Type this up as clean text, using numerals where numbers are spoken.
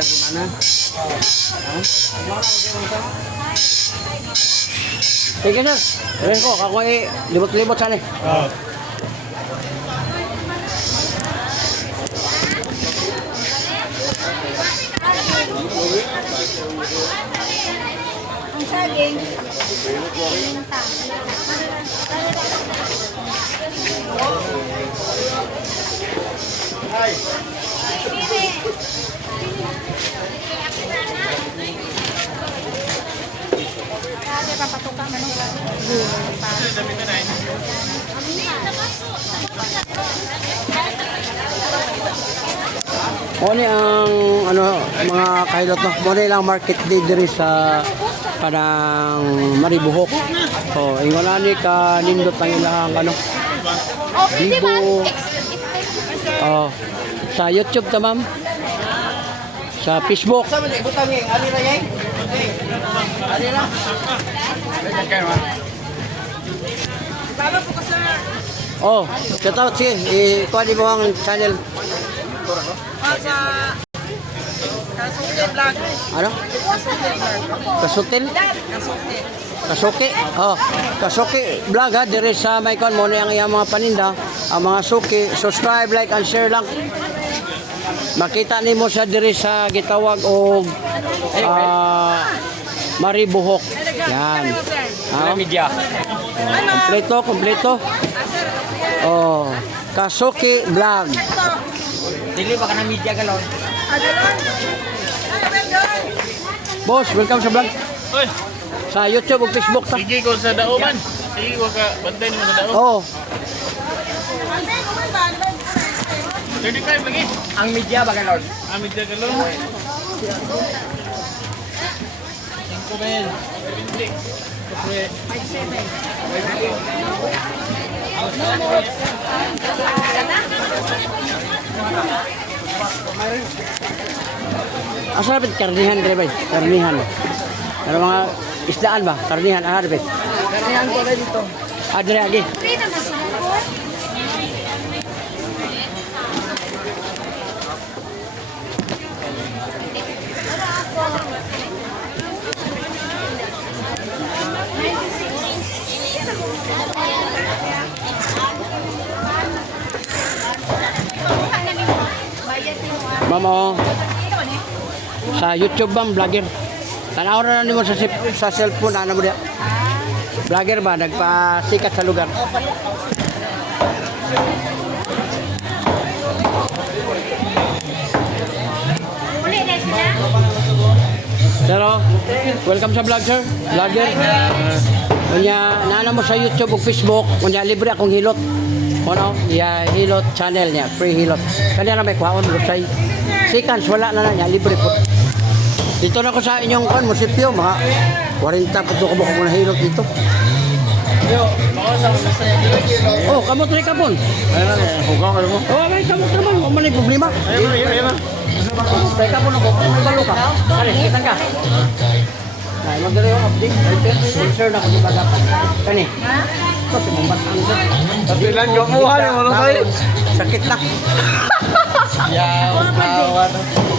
sa semana. Sige na. Rin ko, ako ay libot-libot sana eh. Ang saging. Kasi papatukan man ng O ni ang ano mga kailot no. Mo lang market day diri sa kanang Maribuhok. Oh, ingon ani ka nindot ang ilang ano. Bibo. Oh, sa YouTube ta ma'am. Sa Facebook. Sa man ibutang ni ali ra yay. Ali ra. Oh, shout out sige. Kuha di mo ang channel. Kasuke vlog. Ano? Kasutil? Kasuki. Oh, Kasuki vlog ha dire sa may kon mo ni ang iyang mga paninda, ang mga suki. Subscribe, like and share lang. Makita nimo sa dire sa gitawag og Maribuhok. Yan. Ah, Media. kompleto. Oh, Kasuki vlog. Dili ba ka na media galon? Boss, welcome sa vlog. Oy, Sa YouTube ug Facebook ta. sige ko sa dao man. Sige ko ka bantay mo sa dao. Oh, 35 lagi. Ang media ba galon? Amid na galon. 5 men. 20. asa na karnihan dire bay? Karnihan. Ano mga isdaan ba? Karnihan ahar bay. Kanihan ko na dito. Dire lagi. Mamo. Sa YouTube bang vlogger? Tanaw na nimo sa cellphone ano mo dia? Vlogger ba nagpasikat sa lugar? Pero, welcome sa vlog sir. Vlogger. Kunya naana mo sa YouTube ug Facebook, kunya libre akong hilot. Ano? Ya hilot channel niya, free hilot. Kanya na may kuhaon lusay. Seconds wala na niya, libre po. Dito na ko sa inyong munisipyo, mga 40 po ko mo na hilot dito. Oh, kamu try kapon. Ayun na, hugaw ka mo. Oh, may kamu naman, wala man problema. Ayun na. Try kapon ako, balo ka. Kani, kitan ka. Nah, magdala yung update. Sponsor na ko di bagapan. Kani. Kasi mong batang ko. Tapi lang gamuhan mo na kayo. Sakit na. Ya, kawan.